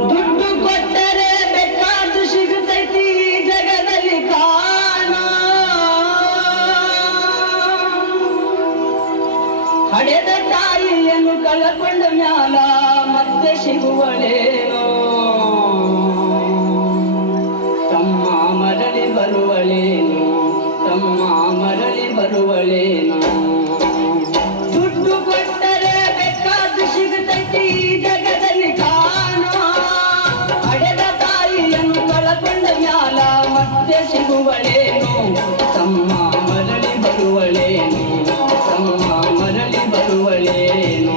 ದುಡ್ಡು ಕೊಟ್ಟರೆ ಬೇಕಾದ್ದು ಸಿಗುತ್ತೈತಿ ಜಗದಲ್ಲಿ ಕಾಣ. ಹಡೆದ ತಾಯಿಯನ್ನು ಕಳಕೊಂಡ ಮ್ಯಾಲ ಮತ್ತೆ ಸಿಗುವಳೇನೋ. ತಮ್ಮ ಮರಳಿ ಬರುವಳೇನು, ತಮ್ಮ ಮರಳಿ ಬರುವಳೇನು. ದುಡ್ಡು ಕೊಟ್ಟರೆ ಬೇಕಾದ್ದು ಸಿಗುತ್ತೈತಿ ಜಗದಲ್ಲಿ ಕಾಣ. ಹಡೆದ ತಾಯಿಯನ್ನು ಕಳಕೊಂಡ ಮ್ಯಾಲ ಮತ್ತೆ ಸಿಗುವಳೇನು. ತಮ್ಮ ಮರಳಿ ಬರುವಳೇನು, ತಮ್ಮ ಮರಳಿ ಬರುವಳೇನು.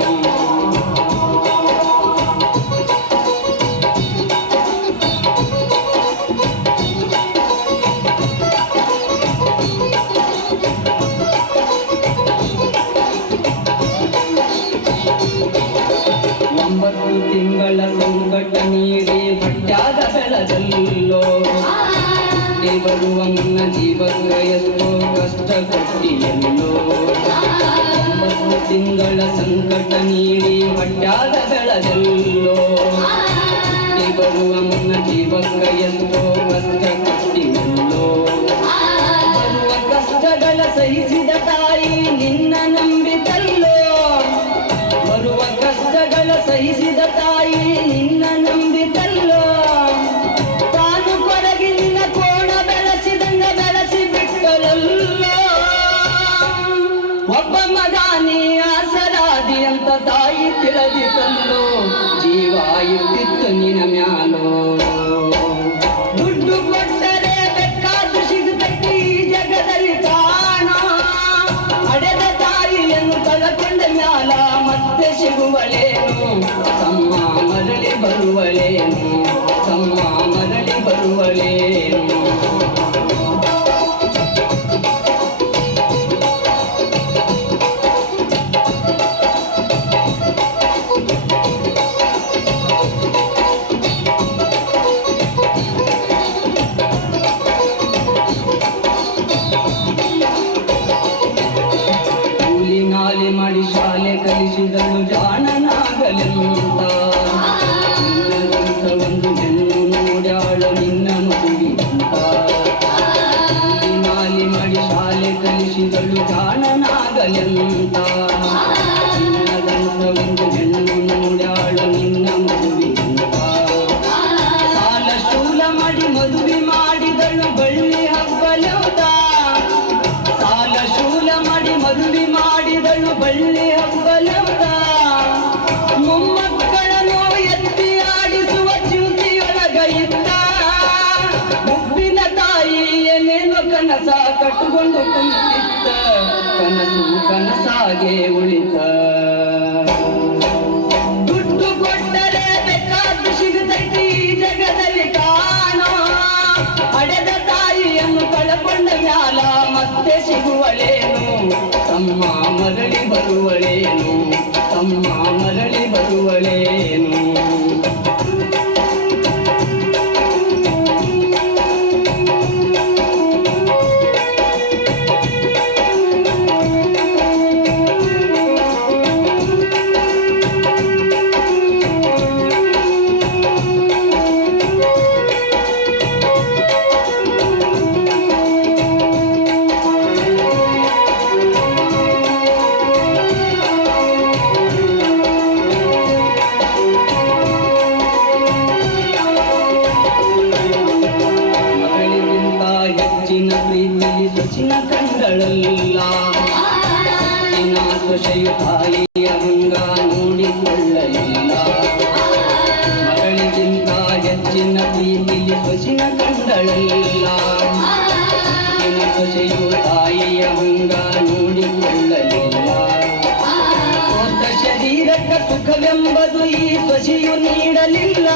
ತಿಂಗಳ ಸಂಕಟ ನೀಡಿ ಹೊಟ್ಯಾದ ಬೆಳದಲ್ಲೋ. ಬರುವ ಮುನ್ನ ಜೀವಕ್ಕೆ ಎಷ್ಟೋ ಕಷ್ಟ ಕೊಟ್ಟಿಯಲ್ಲೋ. 9 ತಿಂಗಳ ಸಂಕಟ ನೀಡಿ ಹೊಟ್ಯಾದ ಬೆಳದಲ್ಲೋ. ಬರುವ ಮುನ್ನ ಜೀವಕ್ಕೆ ಎಷ್ಟೋ ಕಷ್ಟ ಕೊಟ್ಟಿಯಲ್ಲೋ. ಬರುವ ಕಷ್ಟಗಳ ಸಹಿಸಿದ ತಾಯಿ ನಿನ್ನ ನಂಬಿತಲ್ಲೋ. ಬರುವ ಕಷ್ಟಗಳ ಸಹಿಸಿದ ತಾಯಿ ನಿನ್ನ ನಂಬಿತಲ್ಲೋ. ತಾನು ಕೊರಗಿ ನಿನ್ನ ಕೋಣ ಬೆಳೆಸಿದಂಗ ಬೆಳೆಸಿ ಬಿಟ್ಟಳಲ್ಲೋ. ಒಬ್ಬ ಮಗ ನೀ ಆಸರಾದಿ ಅಂತ ತಾಯಿ ತಿಳಿದಿತಲ್ಲೋ. ಜೀವ ಇಟ್ಟಿತ್ತು ನಿನ್ನ ಮ್ಯಾಲೋ. ದುಡ್ಡು ಕೊಟ್ಟರೆ ಬೇಕಾದ್ದು ಸಿಗುತ್ತೈತಿ ಜಗದಲ್ಲಿ ಕಾಣ. ಹಡೆದ ತಾಯಿಯನ್ನು ಕಳಕೊಂಡ ಮ್ಯಾಲ ಮತ್ತೆ ಸಿಗುವಳೇನು. ತಮ್ಮ ಮರಳಿ ಬರುವಳೇನು, ತಮ್ಮ ಮರಳಿ ಬರುವಳೇನು. ನಾಲಿ ಮಾಡಿ ಶಾಲೆ ಕಲಿಸಿದಳು ಜಾಣನಾಗಲೆಂತ. ಒಂದು ಹೆಣ್ಣು ನೋಡ್ಯಾಳ ನಿನ್ನ ಮಗುವಿಂತ. ನಾಲಿ ಮಾಡಿ ಶಾಲೆ ಕಲಿಸಿದಳು ಜಾಣನಾಗಲೆಂತ. ಒಂದು ಹೆಣ್ಣು ನೋಡ್ಯಾಳ ನಿನ್ನ ಮಗುವಿಂತ. ಸಾಲ ಶೂಲ ಮಾಡಿ ಮದುವೆ ಮಾಡಿದಳು ಬಳ್ಳಿ ಹಬ್ಬಲೌದ. ಸಾಲ ಶೂಲ ಮಾಡಿ ಮದುವೆ ಮಾಡಿದಳು ಬಳ್ಳಿ ಹಬ್ಬಲೌದ. ಮೊಮ್ಮಕ್ಕಳನ್ನು ಎತ್ತಿ ಆಡಿಸುವ ಚಿಂತೆಯೊಳಗ ಇದ್ದ. ಮುಪ್ಪಿನ ತಾಯಿ ಏನೇನೋ ಕನಸ ಕಟ್ಟಿಕೊಂಡು ಕುಂತಿದ್ದ. ಕನಸು ಕನಸಾಗೆ ಉಳಿತ. ದುಡ್ಡು ಕೊಟ್ಟರೆ ಬೇಕಾದ್ದು ಸಿಗುತ್ತೈತಿ ಜಗದಲ್ಲಿ ಕಾಣ. ಹಡೆದ ತಾಯಿಯನ್ನು ಕಳಕೊಂಡ ಮ್ಯಾಲ ಮತ್ತೆ ಸಿಗುವಳೇನು. ತಮ್ಮ ಮರಳಿ ಬರುವಳೇನು, ತಮ್ಮ ಮರಳಿ ಬರುವಳೇನು. ಪ್ರೀತಿಲಿ ಸಚಿನ ಕಂಡಳಲ್ಲ. ಸಚಿನ ಸೊಸೆಯು ತಾಯಿಯ ಹಂಗ ನೋಡಿಕೊಳ್ಳಲಿಲ್ಲ. ಮಗಳಿಗಿಂತ ಹೆಚ್ಚಿನ ಪ್ರೀತಿಲಿ ಸೊಸಿನ ಕಂಡಳಲ್ಲ. ಸಚಿನ ಸೊಸೆಯು ತಾಯಿಯ ಹಂಗ ನೋಡಿಕೊಳ್ಳಲಿಲ್ಲ. ಸ್ವಂತ ಶರೀರಕ್ಕೆ ಸುಖವೆಂಬುದು ಈ ಸೊಸೆಯು ನೀಡಲಿಲ್ಲ.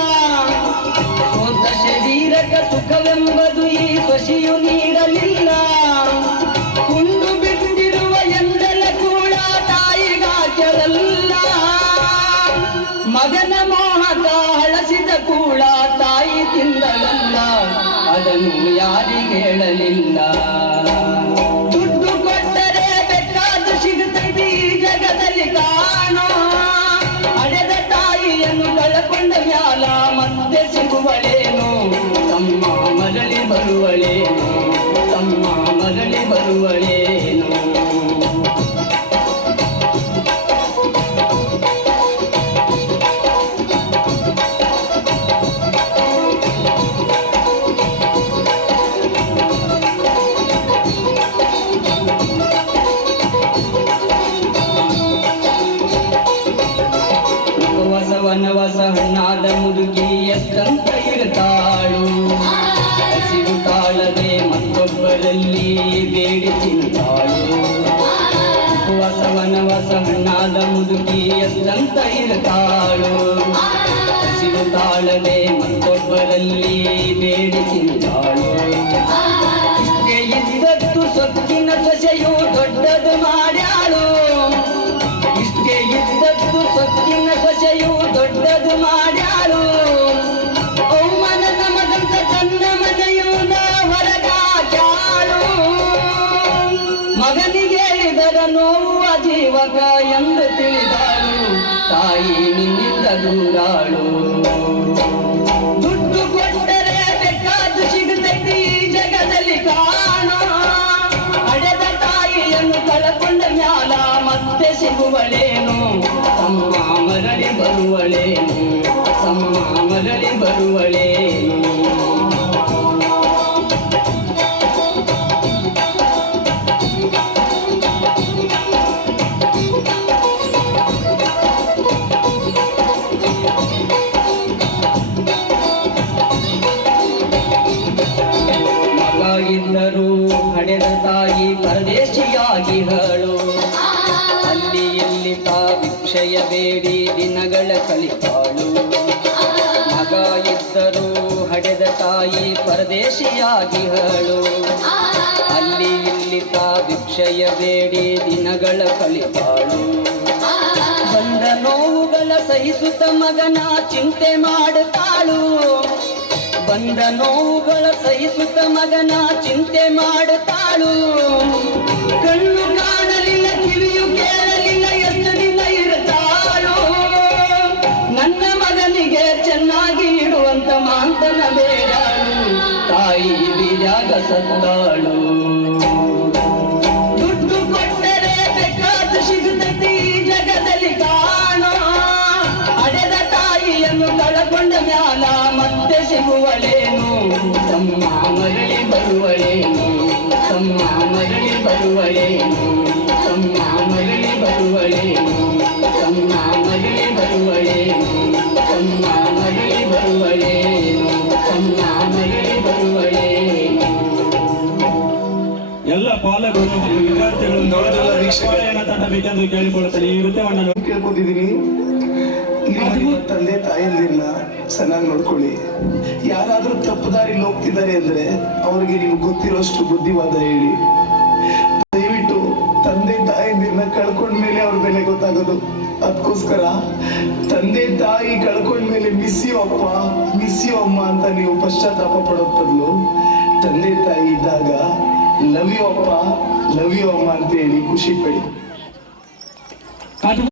ಸ್ವಂತ ಶರೀರಕ್ಕೆ ಸುಖವೆಂಬುದು ಈ ಸೊಸೆಯು ನೀಡಲಿಲ್ಲ. ಕುಂಡು ಬಿಟ್ಟಿರುವ ಎಂದೆಲ್ಲ ಕೂಡ ತಾಯಿಗಾಕೆಳಲ್ಲ. ಮಗನ ಮೋಹಕ ಹಳಸಿದ ಕೂಡ ತಾಯಿ ತಿಂದಳಲ್ಲ. ಅದನ್ನು ಯಾರಿಗೆ ಹೇಳಲಿಲ್ಲ. ದುಡ್ಡು ಕೊಟ್ಟರೆ ಬೇಕಾದ್ದು ಸಿಗುತ್ತೈತಿ ಜಗದಲ್ಲಿ ಕಾಣ. ಹಡೆದ ತಾಯಿಯನ್ನು ಕಳಕೊಂಡ ಮ್ಯಾಲ ಮ್ಯಾಲ ಮತ್ತೆ ಸಿಗುವಳೇನು ತಮ್ಮ ಮರಳಿ ಬರುವಳೇನು ತಮ್ಮ ಮರಳಿ ಬರುವಳೇನು ವನವಸ ಹಣ್ಣಾದ ಮುದುಕಿ ಎಷ್ಟಂತ ಇರ್ತಾಳು ಹಸಿವು ತಾಳದೆ ಮತ್ತೊಬ್ಬರಲ್ಲಿ ಬೇಡಿ ತಿಂತಾಳು ವನವಸ ಹಣ್ಣಾದ ಮುದುಕಿ ಎಷ್ಟಂತ ಇರ್ತಾಳು ಹಸಿವು ತಾಳದೆ ಮತ್ತೊಬ್ಬರಲ್ಲಿ ಬೇಡಿ ತಿಂತಾಳು ಇಷ್ಟೇ ಇದ್ದದ್ದು ಸೊಕ್ಕಿನ ಸೊಸೆಯು ದೊಡ್ಡದು ಮಾಡ್ಯಾಳು ಇಷ್ಟೇ ಇದ್ದದ್ದು ಸೊಕ್ಕಿನ ಸೊಸೆಯು ದೊಡ್ಡದು ಮಾಡ್ಯಾಳು ಅವಮಾನದ ಮದಂತ ತನ್ನ ಮನೆಯುನ ಹೊರಗಾಕ್ಯಾಳು ಮಗನಿಗೆ ಇದರ ನೋವು ಅಜೀವಕ ಎಂದು ತಿಳಿದಾಳು ತಾಯಿ ನಿನ್ನಿಂದ ದೂರಾಳು ದುಡ್ಡು ಕೊಟ್ಟರೆ ಬೇಕಾದ್ದು ಸಿಗುತ್ತೈತಿ ಈ ಜಗದಲ್ಲಿ ಕಾಣೋ ಹಡೆದ ತಾಯಿಯನ್ನು ಕಳಕೊಂಡ ಮ್ಯಾಲ ಮತ್ತೆ ಸಿಗುವಳೇನು ತಮ್ಮ ಮರಳಿ ಬರುವಳೇನು ತಮ್ಮ ಮರಳಿ ಬರುವಳೇನು ಮಗ ಇದ್ದರೂ ಹಡೆದ ತಾಯಿ ಪರದೇಶಿಯಾಗಿ ಹಳು ಅಲ್ಲಿ ಇಲ್ಲಿ ತಾ ಭಿಕ್ಷೆಯ ಬೇಡಿ ದಿನಗಳ ಕಲಿತಾಳು ಮಗ ಇದ್ದರೂ ಹಡೆದ ತಾಯಿ ಪರದೇಶಿಯಾಗಿ ಹಳು ಅಲ್ಲಿ ಇಲ್ಲಿ ತಾ ಭಿಕ್ಷೆಯ ಬೇಡಿ ದಿನಗಳ ಕಲಿತಾಳು ಬಂದ ನೋವುಗಳ ಸಹಿಸುತ್ತ ಮಗನ ಚಿಂತೆ ಮಾಡುತ್ತಾಳು ಬಂದ ನೋವುಗಳ ಸಹಿಸುತ್ತ ಮಗನ ಚಿಂತೆ ಮಾಡುತ್ತಾಳು ಕಣ್ಣು ಕಾಣಲಿಲ್ಲ ಕಿವಿಯು ಕೇಳಲಿಲ್ಲ ಎಷ್ಟು ದಿನ ಇರುತ್ತಾಳು ನನ್ನ ಮಗನಿಗೆ ಚೆನ್ನಾಗಿ ಇಡುವಂತ ಮಾಂತನ ಬೇಡಾಳು ತಾಯಿ ಬೀಜಾಗ ಸತ್ತಾಳು ದುಡ್ಡು ಕೊಟ್ಟರೆ ಬೇಕಾದ್ದು ಸಿಗುತ್ತೈತಿ ಈ ಜಗದಲ್ಲಿ ಕಾಣೋ ಹಡೆದ ತಾಯಿಯನ್ನು ಕಳಕೊಂಡ ಮ್ಯಾಲ ಮತ್ತೆ ಸಿಗುವಳೇನು ತಮ್ಮ ಮರಳಿ ಬರುವಳೇನು ತಮ್ಮ ಮರಳಿ ಬರುವಳೇನು ತಮ್ಮ ಮರಳಿ ಬರುವಳೇನು ತಮ್ಮ ಮರಳಿ ಬರುವಳೇನು ತಮ್ಮ ಮರಳಿ ಬರುವಳೇನು ತಮ್ಮ ಮರಳಿ ಬರುವಳೇನು ಎಲ್ಲ ಪಾಲಕರು ಮತ್ತು ವಿದ್ಯಾರ್ಥಿಗಳು ಶಾಲೆಯನ್ನು ತಟ್ಟಬೇಕೆಂದು ಕೇಳಿಕೊಳ್ಳುತ್ತಾರೆ ಈ ನೃತ್ಯವನ್ನು ಕೇಳ್ಕೊತಿದ್ದೀನಿ ನಿಮ್ಮ ತಂದೆ ತಾಯಿಯಂದಿರನ್ನ ಚೆನ್ನಾಗಿ ನೋಡ್ಕೊಳ್ಳಿ ಯಾರಾದ್ರೂ ತಪ್ಪು ದಾರಿಲಿ ಹೋಗ್ತಿದ್ದಾರೆ ಅಂದ್ರೆ ಅವ್ರಿಗೆ ನಿಮ್ಗೆ ಗೊತ್ತಿರೋಷ್ಟು ಬುದ್ಧಿವಾದ ಹೇಳಿ ದಯವಿಟ್ಟು ತಂದೆ ತಾಯಿಯಂದಿರನ್ನ ಕಳ್ಕೊಂಡ್ಮೇಲೆ ಅವ್ರ ಬೆಲೆ ಗೊತ್ತಾಗೋದು ಅದಕ್ಕೋಸ್ಕರ ತಂದೆ ತಾಯಿ ಕಳ್ಕೊಂಡ್ಮೇಲೆ ಮಿಸ್ ಯು ಅಪ್ಪ ಮಿಸ್ ಯು ಅಮ್ಮ ಅಂತ ನೀವು ಪಶ್ಚಾತ್ತಾಪ ಪಡೋದ್ ಬದಲು ತಂದೆ ತಾಯಿ ಇದ್ದಾಗ ಲವ್ ಯು ಅಪ್ಪ ಲವ್ ಯು ಅಮ್ಮ ಅಂತ ಹೇಳಿ ಖುಷಿ ಪಡಿ.